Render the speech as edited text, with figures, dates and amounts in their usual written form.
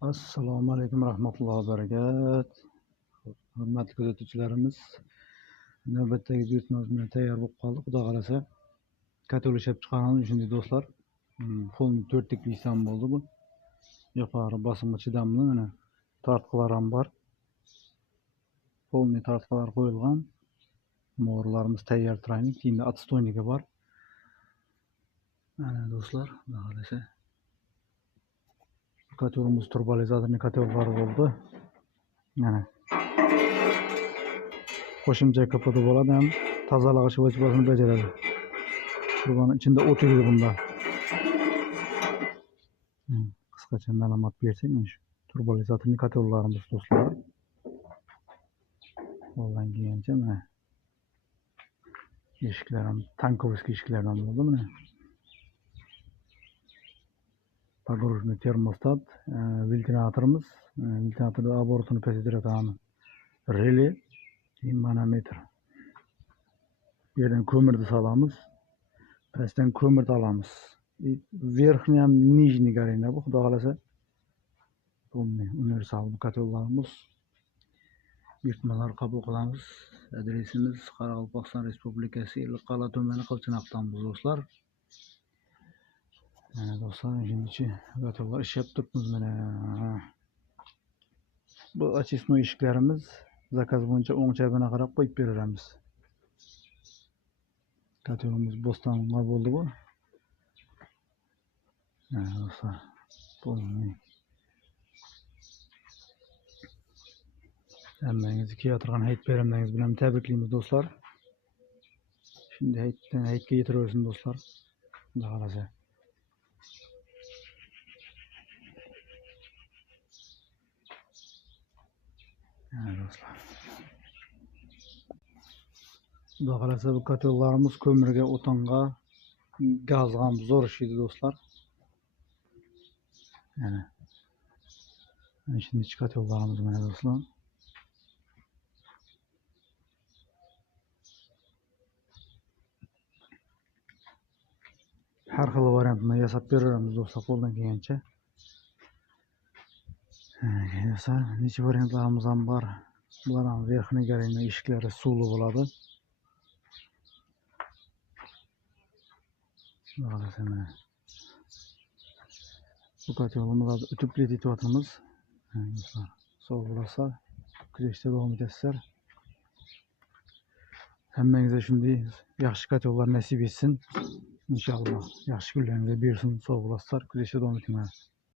Assalomu alaykum rahmatullohi va barakat. Hurmatli kuzatuvchilarimiz, navbatdagi buyurtmamiz bilan tayyor bo'lib qoldi. Xudo qalasa katel ishlab chiqaramiz shunday do'stlar. Polni 4 teklisdan bo'ldi bu. Yuqori bosimga chidamli mana tortqilar ham bor. Polni tortqilar qo'yilgan. Mo'rlarimiz tayyor turaylik. Keyin отстойнigi bor. Mana do'stlar, xudo qalasa katelimiz turbolizatorni katellari bo'ldi. Mana qo'shimcha kapoti bo'ladi ham tozalag'ish vazifasini bajaradi. Turbanın içinde o't yurdi bunda. Kıskaça ma'lumot bersek, şu turbolizatorni katellarimiz do'stlar. Qo'ldan kelgancha mana eshiklar ham tankovskiy eshiklardan bo'ldi mana. Pogrужный termostat, ventilatorimiz, ventilatorda оборотный pasaytiradigan relе, manometr. Bu yerdan ko'mirni solamiz. Pastdan ko'mirni olamiz. Verxni ham nijniy garayna bu, xudo qalasa. Bunday universal katellarimiz. Buyurtmalar qabul qilamiz. Adresimiz Qoraqalpog'iston Respublikasi Ellikqal'a tumani Qilchinoqdanmiz do'stlar. Mana do'stlar, shuningchi katellar ishlab turibmiz mana. Bu очистной eshiklarimiz zakaz bo'yicha o'ng chabina qarab qo'yib beramiz. Katelimiz Bo'stonga bo'ldi bu. Mana do'stlar, bo'ldi. Hammangizni kelayotgan hayit bayramlaringiz bilan tabriklaymiz do'stlar. Shunday hayitga yetiraversin do'stlar. Xudo qalasa. Mana do'stlar. Xudo qalasa bu katellarimiz ko'mirga, o'tinga, gazga ham zo'r ishlaydi do'stlar. Mana. Mana shunday katellarimiz mana do'stlar. Har xil variantni yasab beramiz do'stlar qo'ldan kelgancha. Do'stlar, necha variantlarimiz ham bor. Bular ham verxni garayna eshiklari suvli bo'ladi. Mana bu katelimizni ütüplet etyapmiz. Do'stlar, sog' bo'lasizlar, kuzatishda davom etasizlar. Hammangizga shunday yaxshi katellar nasib etsin. İnşallah yaxshi kunlarga bersin, sog' bo'lasizlar, kuzatishda davom etinglar.